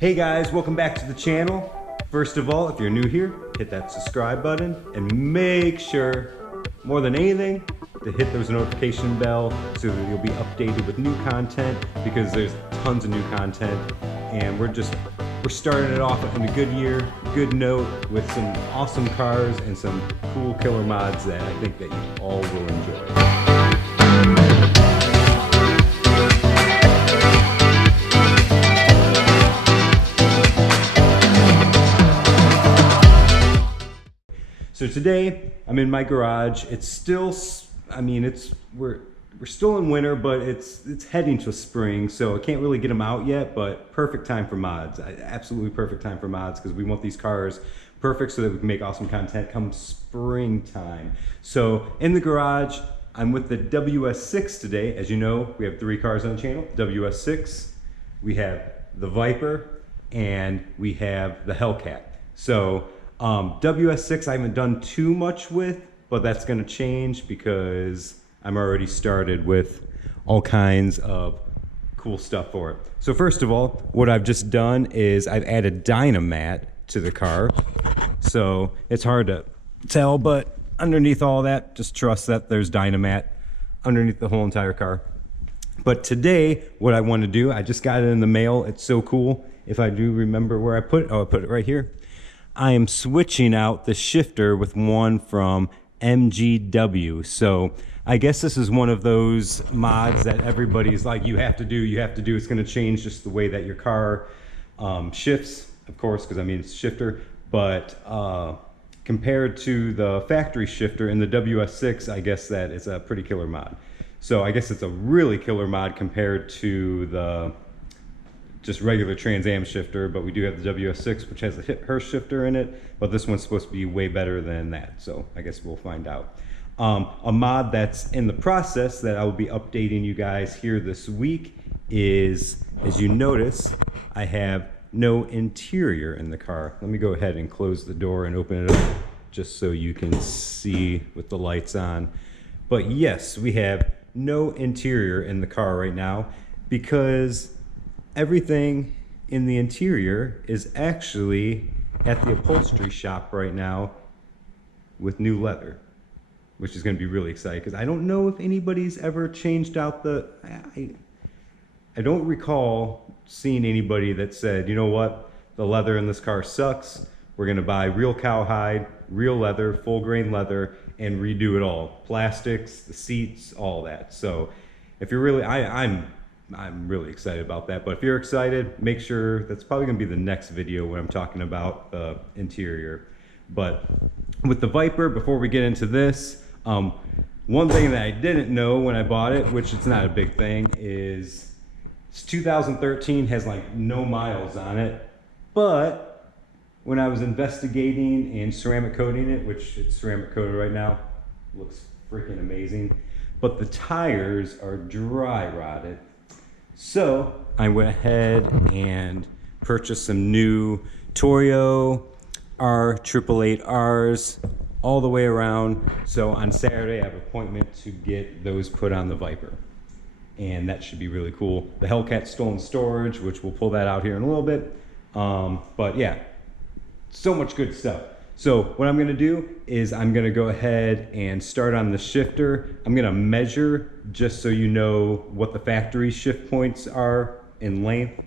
Hey guys, welcome back to the channel. First of all, if you're new here, hit that subscribe button and make sure, more than anything, to hit those notification bell so that you'll be updated with new content, because there's tons of new content and we're starting it off in a good year, good note, with some awesome cars and some cool killer mods that I think that you all will enjoy. So today I'm in my garage. It's still, we're still in winter, but it's heading to spring, so I can't really get them out yet, but perfect time for mods. Absolutely perfect time for mods, because we want these cars perfect so that we can make awesome content come springtime. So in the garage, I'm with the WS6 today. As you know, we have 3 cars on the channel. WS6, we have the Viper, and we have the Hellcat. So WS6 I haven't done too much with, but that's going to change because I'm already started with all kinds of cool stuff for it. So first of all, what I've just done is I've added Dynamat to the car. So it's hard to tell, but underneath all that, just trust that there's Dynamat underneath the whole entire car. But today, what I want to do, I just got it in the mail. It's so cool. If I do remember where I put it, I put it right here. I am switching out the shifter with one from MGW. So I guess this is one of those mods that everybody's like, you have to do. It's going to change just the way that your car shifts, of course, because I mean it's a shifter. But compared to the factory shifter in the WS6, I guess that it's a pretty killer mod. So I guess it's a really killer mod compared to the just regular Trans Am shifter, but we do have the WS6, which has a her shifter in it, but this one's supposed to be way better than that, so I guess we'll find out. A mod that's in the process that I will be updating you guys here this week is, as you notice, I have no interior in the car. Let me go ahead and close the door and open it up just so you can see with the lights on. But yes, we have no interior in the car right now because everything in the interior is actually at the upholstery shop right now with new leather, which is going to be really exciting because I don't know if anybody's ever changed out the, I don't recall seeing anybody that said, you know what, the leather in this car sucks. We're going to buy real cowhide, real leather, full grain leather, and redo it all. Plastics, the seats, all that. So if you're really, I'm really excited about that, but if you're excited, make sure that's probably going to be the next video when I'm talking about the interior. But with the Viper, before we get into this, one thing that I didn't know when I bought it, which it's not a big thing, is it's 2013, has like no miles on it, but when I was investigating and ceramic coating it, which it's ceramic coated right now, looks freaking amazing, but the tires are dry rotted. So I went ahead and purchased some new Toyo R888Rs all the way around. So on Saturday I have an appointment to get those put on the Viper, and that should be really cool. The Hellcat's still in storage, which we'll pull that out here in a little bit. But yeah, so much good stuff. So what I'm gonna do is I'm gonna go ahead and start on the shifter. I'm gonna measure just so you know what the factory shift points are in length,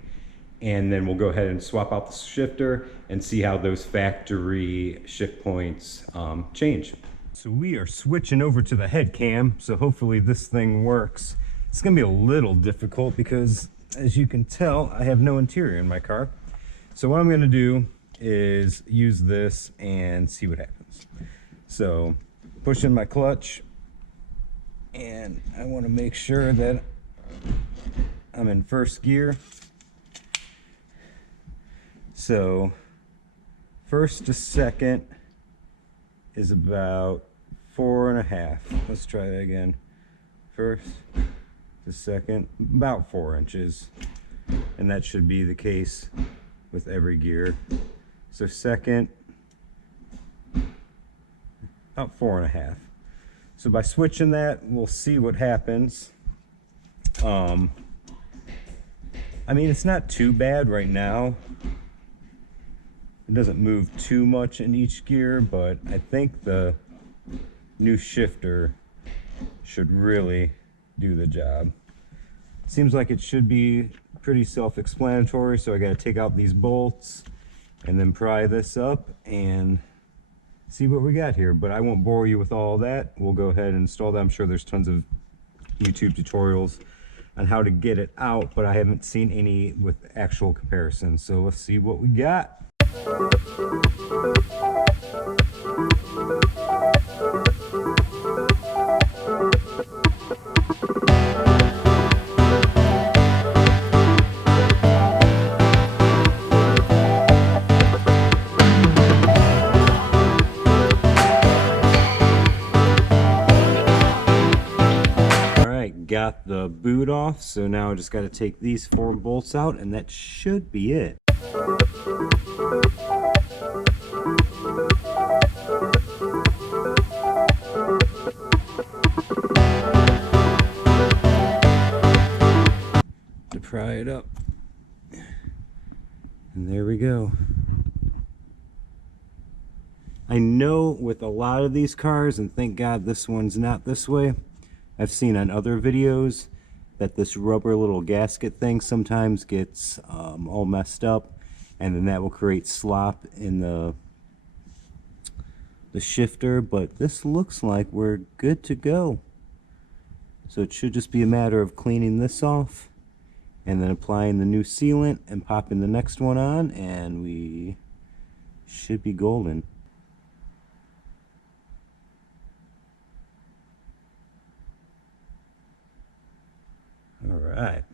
and then we'll go ahead and swap out the shifter and see how those factory shift points change. So we are switching over to the head cam, so hopefully this thing works. It's gonna be a little difficult because, as you can tell, I have no interior in my car. So what I'm gonna do is use this and see what happens. So push in my clutch, and I want to make sure that I'm in first gear. So first to second is about 4.5. Let's try that again. First to second, about 4 inches, and that should be the case with every gear. So second, about 4.5. So by switching that, we'll see what happens. I mean, it's not too bad right now. It doesn't move too much in each gear, but I think the new shifter should really do the job. Seems like it should be pretty self-explanatory, so I got to take out these bolts and then pry this up and see what we got here. But I won't bore you with all that. We'll go ahead and install that. I'm sure there's tons of YouTube tutorials on how to get it out, but I haven't seen any with actual comparisons. So let's see what we got. Got the boot off, so now I just got to take these 4 bolts out and that should be it. To pry it up, and there we go. I know with a lot of these cars, and thank God this one's not this way, I've seen on other videos that this rubber little gasket thing sometimes gets all messed up, and then that will create slop in the shifter, but this looks like we're good to go. So it should just be a matter of cleaning this off and then applying the new sealant and popping the next one on, and we should be golden. All right.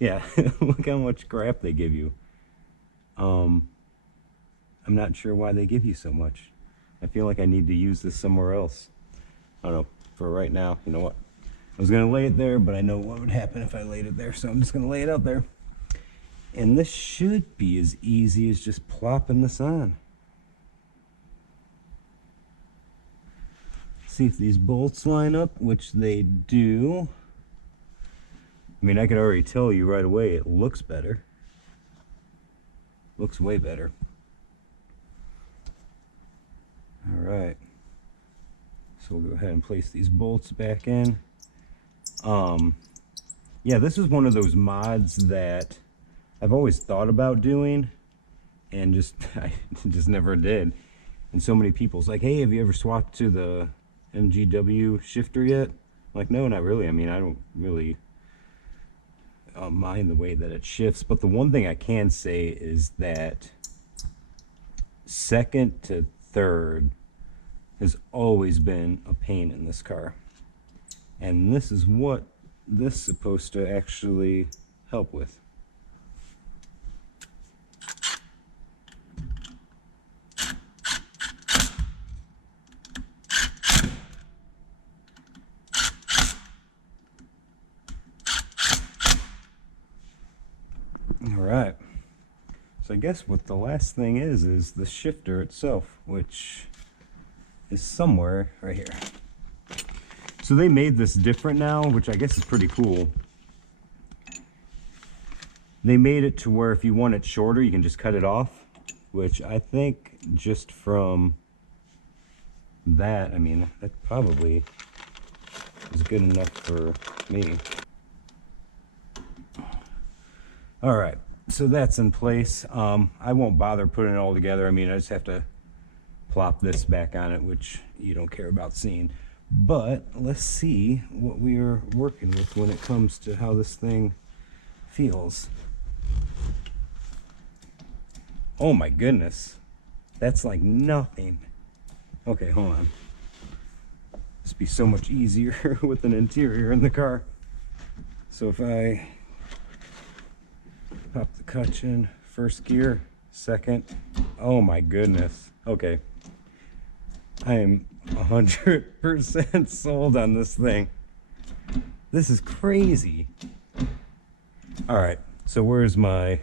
Yeah, look how much crap they give you. I'm not sure why they give you so much. I feel like I need to use this somewhere else. I don't know. For right now, you know what? I was gonna lay it there, but I know what would happen if I laid it there, so I'm just gonna lay it out there. And this should be as easy as just plopping this on. See if these bolts line up, which they do. I mean, I can already tell you right away it looks better. Looks way better. All right. So we'll go ahead and place these bolts back in. Yeah, this is one of those mods that I've always thought about doing and I just never did. And so many people's like, hey, have you ever swapped to the MGW shifter yet? I'm like, no, not really. I mean, I don't really mind the way that it shifts, but the one thing I can say is that second to third has always been a pain in this car, and this is what this is supposed to actually help with. All right, so I guess what the last thing is the shifter itself, which is somewhere right here. So they made this different now, which I guess is pretty cool. They made it to where if you want it shorter, you can just cut it off, which I think just from that, I mean, that probably is good enough for me. All right, so that's in place. I won't bother putting it all together. I mean, I just have to plop this back on it, which you don't care about seeing. But let's see what we are working with when it comes to how this thing feels. Oh my goodness, that's like nothing. Okay, hold on. This would be so much easier with an interior in the car. So if I pop the clutch in, first gear, second, oh my goodness. Okay, I am 100% sold on this thing. This is crazy. All right, so where's my,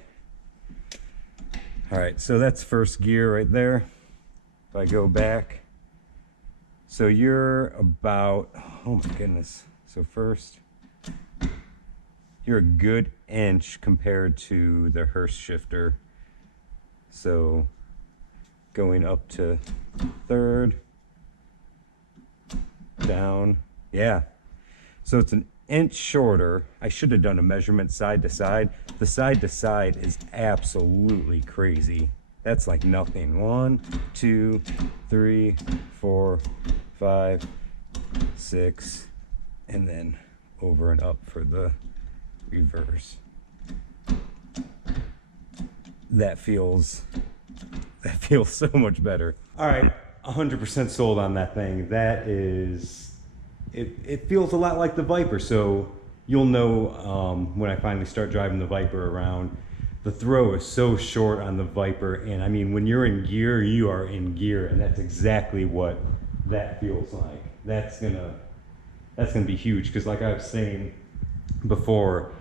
all right, so that's first gear right there. If I go back, so you're about, oh my goodness. So first, you're a good inch compared to the Hurst shifter. So going up to third, down, yeah. So it's an inch shorter. I should have done a measurement side to side. The side to side is absolutely crazy. That's like nothing. 1, 2, 3, 4, 5, 6, and then over and up for the reverse. That feels so much better. All right, 100% sold on that thing. That is, it feels a lot like the Viper. So you'll know when I finally start driving the Viper around. The throw is so short on the Viper, and I mean, when you're in gear, you are in gear, and that's exactly what that feels like. That's gonna be huge, because like I was saying before,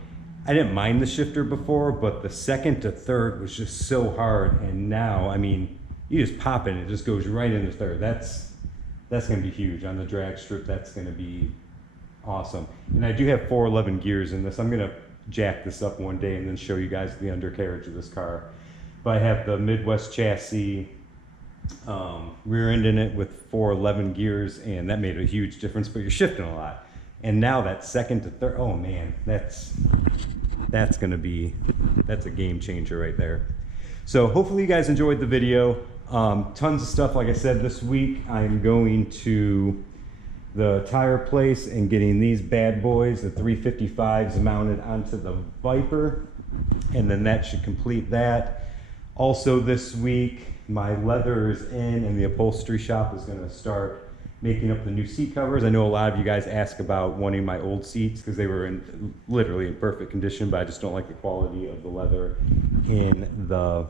I didn't mind the shifter before, but the second to third was just so hard, and now, I mean, you just pop it, it just goes right into third. That's gonna be huge on the drag strip. That's gonna be awesome. And I do have 411 gears in this. I'm gonna jack this up one day and then show you guys the undercarriage of this car. But I have the Midwest chassis rear end in it with 411 gears, and that made a huge difference, but you're shifting a lot. And now that second to third, oh man, that's a game changer right there. So hopefully you guys enjoyed the video. Tons of stuff. Like I said, this week I'm going to the tire place and getting these bad boys, the 355s, mounted onto the Viper, and then that should complete that. Also this week, my leather is in, and the upholstery shop is going to start making up the new seat covers. I know a lot of you guys ask about wanting my old seats because they were literally in perfect condition, but I just don't like the quality of the leather in the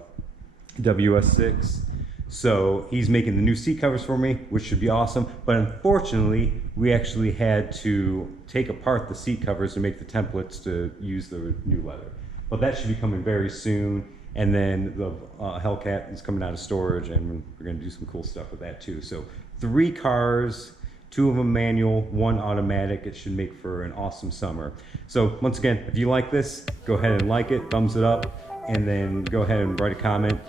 WS6. So he's making the new seat covers for me, which should be awesome. But unfortunately, we actually had to take apart the seat covers to make the templates to use the new leather. But that should be coming very soon. And then the Hellcat is coming out of storage, and we're gonna do some cool stuff with that too. So 3 cars, 2 of them manual, 1 automatic. It should make for an awesome summer. So once again, if you like this, go ahead and like it, thumbs it up, and then go ahead and write a comment.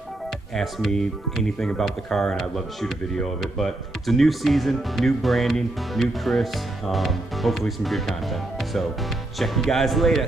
Ask me anything about the car, and I'd love to shoot a video of it. But it's a new season, new branding, new Chris, hopefully some good content. So check you guys later.